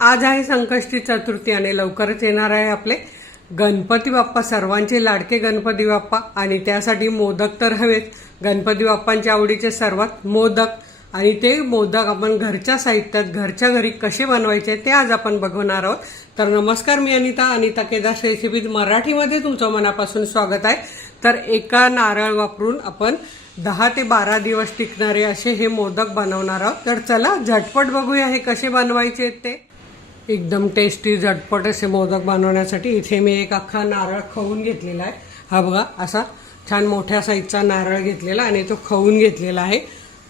आज आहे संकष्टी चतुर्थी आणि लवकरच येणार आहे आपले गणपती बाप्पा, सर्वांचे लाडके गणपती बाप्पा. आणि त्यासाठी मोदक तर हवेच. गणपती बाप्पांच्या आवडीचे सर्वात मोदक, आणि ते मोदक आपण घरच्या साहित्यात घरच्या घरी कसे बनवायचे ते आज आपण बघणार आहोत. तर नमस्कार, मी अनिता केदार रेसिपीज मराठीमध्ये तुमचं मनापासून स्वागत आहे. तर एका नारळ वापरून आपण 10 ते 12 दिवस टिकणारे असे हे मोदक बनवणार आहोत. तर चला झटपट बघूया हे कसे बनवायचे ते. एकदम टेस्टी झटपट असे मोदक बनवण्यासाठी इथे मी एक अख्खा नारळ खवून घेतलेला आहे. हा बघा, असा छान मोठ्या साईजचा नारळ घेतलेला आणि तो खवून घेतलेला आहे.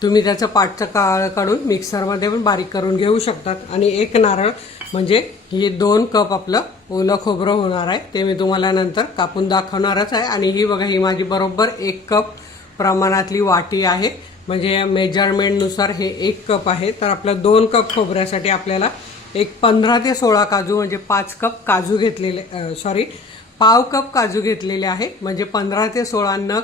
तुम्ही त्याचं पाटचं काढून मिक्सरमध्ये पण बारीक करून घेऊ शकतात. आणि एक नारळ म्हणजे हे 2 कप आपलं ओलं खोबरं होणार आहे. ते मी तुम्हाला नंतर कापून दाखवणारच आहे. आणि ही बघा, ही माझी बरोबर 1 कप प्रमाणातली वाटी आहे. म्हणजे मेजरमेंटनुसार हे 1 कप आहे. तर आपलं 2 कप खोबऱ्यासाठी आपल्याला एक 15 ते 16 काजू, म्हणजे 5 कप काजू घेतलेले, पाव कप काजू घेतलेले आहे. म्हणजे 15 ते 16 नग.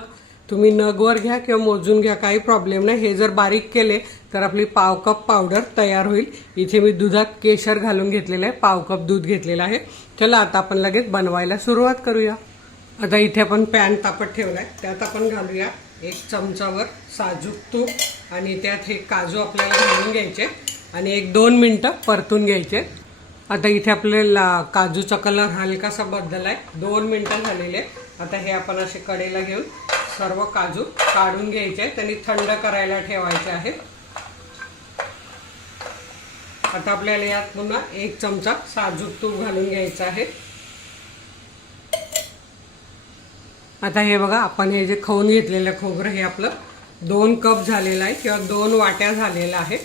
तुम्ही नगवर घ्या किंवा मोजून घ्या, काही प्रॉब्लेम नाही. हे जर बारीक केले तर आपली पाव कप पावडर तयार होईल. इथे मी दुधात केशर घालून घेतलेलं आहे, पाव कप दूध घेतलेलं आहे. चला आता आपण लगेच बनवायला सुरुवात करूया. आता इथे आपण पॅन तापत ठेवलाय, त्यात आपण घालूया 1 चमचावर साजूक तूप. आणि त्यात हे काजू आपल्याला घालून घ्यायचे आणि 1-2 मिनटं परतून घ्यायचे. आता इथे आपल्याला काजूचा कलर हलकासा बदललाय, 2 मिनटं झालेले. आता हे आपण असे कडेला घेऊन सर्व काजू काढून घ्यायचे, त्यांनी थंड करायला ठेवायचे आहेत. आता आपल्याला यात पुन्हा 1 चमचा साजूक तूप घालून घ्यायचं आहे. आता हे बघा, आपण हे जे खवून घेतलेलं खोबरं हे आपलं 2 कप झालेलं आहे किंवा 2 वाट्या झालेलं आहे.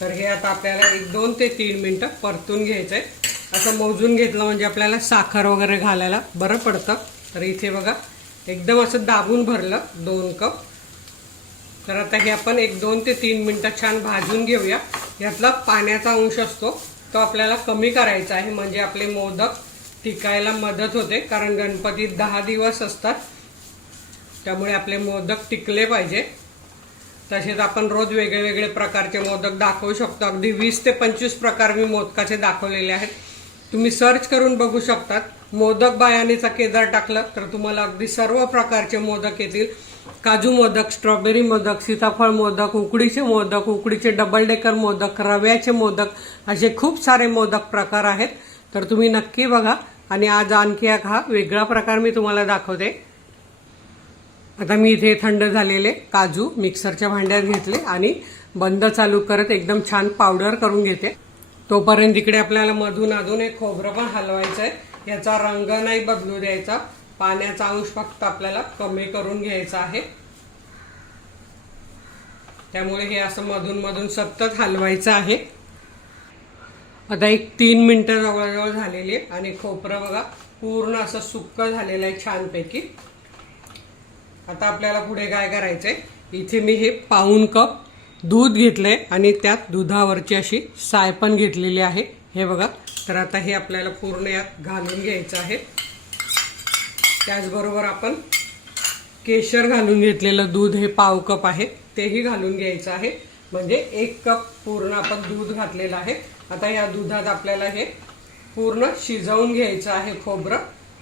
तर हे आता आपल्याला 1-2 ते 3 मिनटं परतून घ्यायचं आहे. असं मोजून घेतलं म्हणजे आपल्याला साखर वगैरे घालायला बरं पडतं. तर इथे बघा, एकदम असं दाबून भरलं 2 कप. तर आता हे आपण 1-2 ते 3 मिनटं छान भाजून घेऊया. यातला पाण्याचा अंश असतो तो आपल्याला कमी करायचा आहे, म्हणजे आपले मोदक टिकायला मदत होते. कारण गणपतीत 10 दिवस असतात, त्यामुळे आपले मोदक टिकले पाहिजे. तसेच आपण रोज वेगळे प्रकारचे मोदक दाखवू शकतो. अगदी 20 ते 25 प्रकार मी मोदकाचे दाखवलेले आहेत. तुम्ही सर्च करून बघू शकतात. मोदक बाय अनिता केदार टाकलं तर तुम्हाला अगदी सर्व प्रकारचे मोदक येतील. काजू मोदक, स्ट्रॉबेरी मोदक, सीताफळ मोदक, उकडीचे मोदक, उकडीचे डबल डेकर मोदक, रव्याचे मोदक, असे खूप सारे मोदक प्रकार आहेत. तर तुम्ही नक्की बघा. आणि आज आणखी एक हा वेगळा प्रकार मी तुम्हाला दाखवते. आता मी इथे थंड झालेले काजू मिक्सरच्या भांड्यात घेतले आणि बंद चालू करत एकदम छान पावडर करून घेते. तोपर्यंत इकडे आपल्याला मधून अधून एक खोबरं पण हलवायचं आहे. याचा रंग नाही बदलू द्यायचा, पाण्याचा अंश फक्त आपल्याला कमी करून घ्यायचा आहे. त्यामुळे हे असं मधून सतत हलवायचं आहे. आता 3 मिनिटं जवळजवळ झालेली आहे आणि खोबरं बघा पूर्ण असं सुक्क झालेलं आहे छानपैकी. आता आपल्याला पुढे काय करायचंय, इथे मी हे पाऊण कप दूध घेतलंय आणि त्यात दुधावरची अशी साय पण घेतलेली आहे. हे बघा. तर आता हे आपल्याला पूर्ण यात घालून घ्यायचं आहे. त्याचबरोबर आपण केशर घालून घेतलेलं दूध हे पाव कप आहे, तेही घालून घ्यायचं आहे. म्हणजे 1 कप पूर्ण आपण दूध घातलेलं आहे. आता या दुधात आपल्याला हे पूर्ण शिजवून घ्यायचं आहे. खोबरं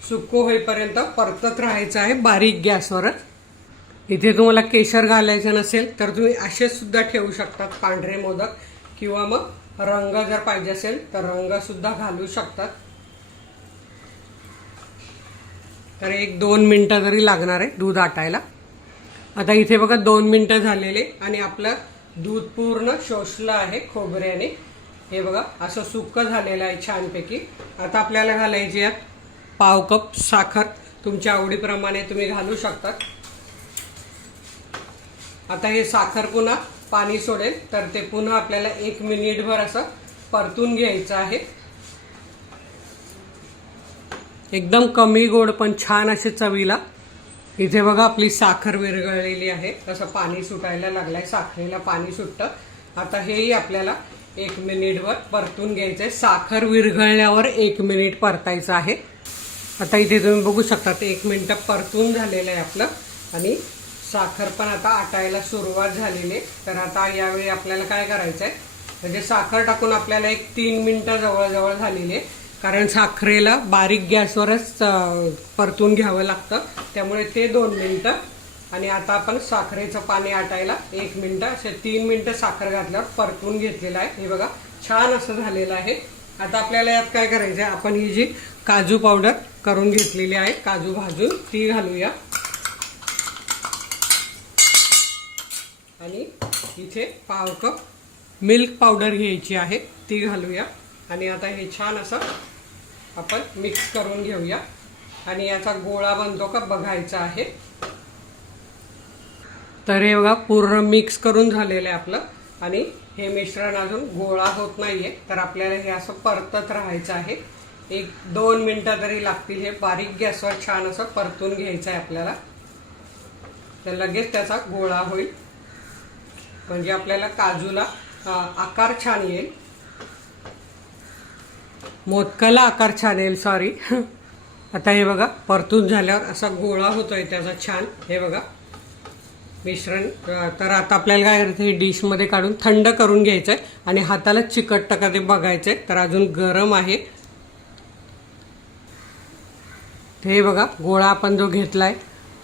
सुक्क होईपर्यंत परतत राहायचं आहे बारीक गॅसवरच. इथे तुम्हाला केशर घालायचं नसेल तर तुम्ही असे सुद्धा ठेवू शकतात पांढरे मोदक, किंवा मग रंग जर पाहिजे असेल तर रंग सुद्धा घालू शकतात. तर 1-2 मिनिटं तरी लागणार आहे दूध आटायला. आता इथे बघा 2 मिनिटं झालेले आणि आपलं दूध पूर्ण शोषलं आहे खोबऱ्याने. हे बघा असं सुक्क झालेलं आहे छानपैकी. आता आपल्याला घालायची यात पाव कप साखर, तुमच्या आवडीप्रमाणे तुम्ही घालू शकतात. आता हे साखर पुन्हा पाणी सोडेल, तर ते पुन्हा आपल्याला 1 मिनिटभर असं परतून घ्यायचं आहे. एकदम कमी गोड पण छान असे चवीला. इथे बघा आपली साखर विरघळलेली आहे, तसं पाणी सुटायला लागलंय, साखरेला पाणी सुटतं. आता हेही आपल्याला 1 मिनिटभर परतून घ्यायचंय. साखर विरघळल्यावर 1 मिनिट परतायचं आहे. आता इथे तुम्ही बघू शकता 1 मिनिट परतून झालेलं आहे आपलं आणि साखर पण आता आटायला सुरुवात झालेली आहे. तर आता यावेळी आपल्याला काय करायचं आहे, म्हणजे साखर टाकून आपल्याला एक 3 मिनिटं जवळजवळ झालेली आहे, कारण साखरेला बारीक गॅसवरच परतून घ्यावं लागतं, त्यामुळे ते 2 मिनिटं. आणि आता आपण साखरेचं पाणी आटायला 1 मिनिट, असे 3 मिनिटं साखर घातल्यावर परतून घेतलेलं आहे. हे बघा छान असं झालेलं आहे. आता आपल्याला यात काय करायचं आहे, आपण ही जी काजू पावडर करून घेतलेली आहे, काजू भाजून, ती घालूया. आणि इथे पाव कप मिल्क पावडर घ्यायची आहे, ती घालूया. आणि आता हे छान असं आपण मिक्स करून घेऊया. आणि याचा गोळा बनतो का बघायचा आहे. तर हे बघा पूर्ण मिक्स करून झालेलं आहे आपलं. आणि हे मिश्रण अजून गोळा होत नाहीये, तर आपल्याला हे असं परतत राहायचं आहे. 1-2 मिनिटं तरी लागतील. हे बारीक गॅसवर छान असं परतून घ्यायचं आहे आपल्याला, तर लगेच त्याचा गोळा होईल, म्हणजे आपल्याला काजूला आकार छान येईल, मोदकाला आकार छान येईल, सॉरी. आता हे बघा परतून झाल्यावर असा गोळा होतोय त्याचा छान. हे बघा मिश्रण. तर आता आपल्याला काय करायचं, हे डिशमध्ये काढून थंड करून घ्यायचंय. आणि हाताला चिकटतं का ते बघायचंय, तर अजून गरम आहे. हे बघा गोळा आपण जो घेतलाय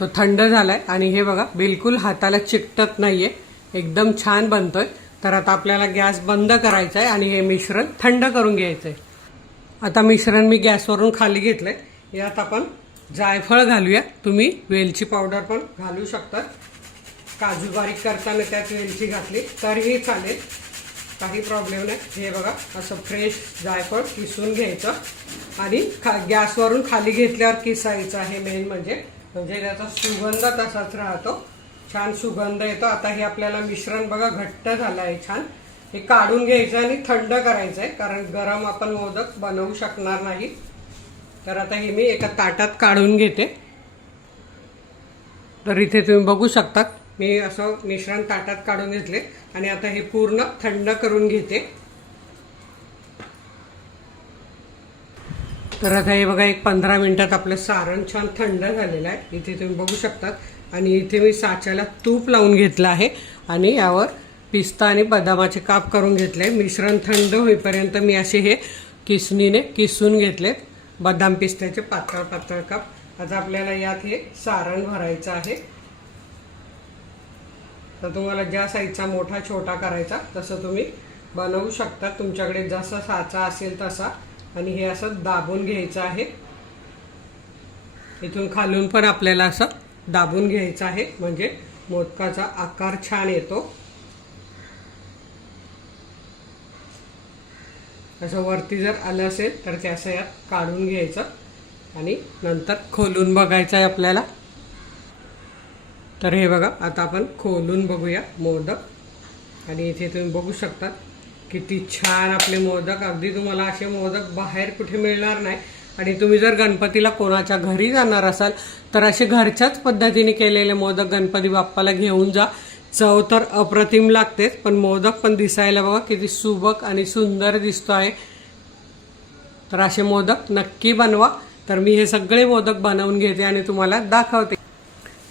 तो थंड झालाय, आणि हे बघा बिलकुल हाताला चिकटत नाहीये, एकदम छान बनतोय. तर आता आपल्याला गॅस बंद करायचा आहे आणि हे मिश्रण थंड करून घ्यायचंय. आता मिश्रण मी गॅसवरून खाली घेतलंय. यात आपण जायफळ घालूया. तुम्ही वेलची पावडर पण घालू शकता. काजू बारीक करताना त्यात वेलची घातली तरीही चालेल, काही प्रॉब्लेम नाही. हे बघा असं फ्रेश जायफळ किसून घ्यायचं आणि गॅसवरून खाली घेतल्यावर किसायचं आहे मेन म्हणजे त्याचा सुगंध तसाच राहतो, छान सुगंध येतो. आता हे आपल्याला मिश्रण बघा घट्ट झालं आहे छान. हे काढून घ्यायचं आणि थंड करायचं आहे, कारण गरम आपण मोदक बनवू शकणार नाही. तर आता हे मी एका ताटात काढून घेते. तर इथे तुम्ही बघू शकता मी असं मिश्रण ताटात काढून घेतले आणि आता हे पूर्ण थंड करून घेते. तर आता हे बघा एक 15 मिनिटात आपलं सारण छान थंड झालेलं आहे, इथे तुम्ही बघू शकता. आणि इथे मी साच्याला तूप लावून घेतलं आहे आणि यावर पिस्ता आणि बदामाचे काप करून घेतले. मिश्रण थंड होईपर्यंत मी असे हे किसणीने किसून घेतलेत, बदाम पिस्त्याचे पातळ पातळ काप. आता आपल्याला यात हे सारण भरायचं आहे. तर तुम्हाला ज्या साईजचा मोठा छोटा करायचा तसं तुम्ही बनवू शकता, तुमच्याकडे जसा साचा असेल तसा. आणि हे असं दाबून घ्यायचं आहे, इथून खालून पण आपल्याला असं दाबून घ्यायचं आहे, म्हणजे मोदकाचा आकार छान येतो. असं वरती जर आलं असेल तर ते असं यात काढून घ्यायचं आणि नंतर खोलून बघायचं आहे आपल्याला. तर हे बघा आता आपण खोलून बघूया मोदक. आणि इथे तुम्ही बघू शकता किती छान आपले मोदक. अगदी तुम्हाला असे मोदक बाहेर कुठे मिळणार नाही. आणि तुम्ही जर गणपतीला कोणाच्या घरी जाणार असाल तर असे घरच्याच पद्धतीने केलेले मोदक गणपती बाप्पाला घेऊन जा. चव तर अप्रतिम लागतेच, पण मोदक पण दिसायला बघा किती सुबक आणि सुंदर दिसतो आहे. तर असे मोदक नक्की बनवा. तर मी हे सगळे मोदक बनवून घेते आणि तुम्हाला दाखवते.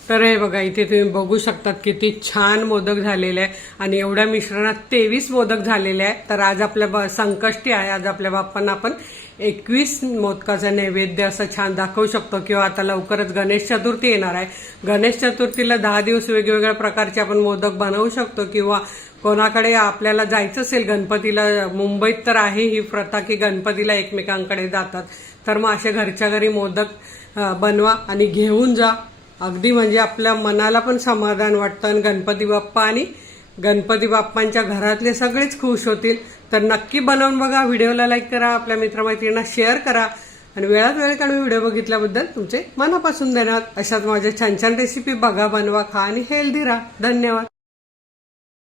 तर हे बघा इथे तुम्ही बघू शकतात किती छान मोदक झालेले आहे. आणि एवढ्या मिश्रणात 23 मोदक झालेले आहे. तर आज आपल्या संकष्टी आहे, आज आपल्या बाप्पांना आपण 21 मोदकाचा नैवेद्य असं छान दाखवू शकतो. किंवा आता लवकरच गणेश चतुर्थी येणार आहे. गणेश चतुर्थीला 10 दिवस वेगवेगळ्या प्रकारचे आपण मोदक बनवू शकतो. किंवा कोणाकडे आपल्याला जायचं असेल गणपतीला, मुंबईत तर आहे ही प्रथा की गणपतीला एकमेकांकडे जातात, तर मग असे घरच्या घरी मोदक बनवा आणि घेऊन जा. अगदी म्हणजे आपल्या मनाला पण समाधान वाटतं आणि गणपती बाप्पा आणि गणपती बाप्पांच्या घरातले सगळेच खुश होतील. तर नक्की बनवून बघा. व्हिडिओला लाईक करा, आपल्या मित्रमैत्रिणींना शेअर करा आणि वेळात वेळ काढून व्हिडिओ बघितल्याबद्दल तुमचे मनापासून धन्यवाद. अशाच माझ्या छान छान रेसिपी बघा, बनवा, खा आणि हेल्दी राहा. धन्यवाद.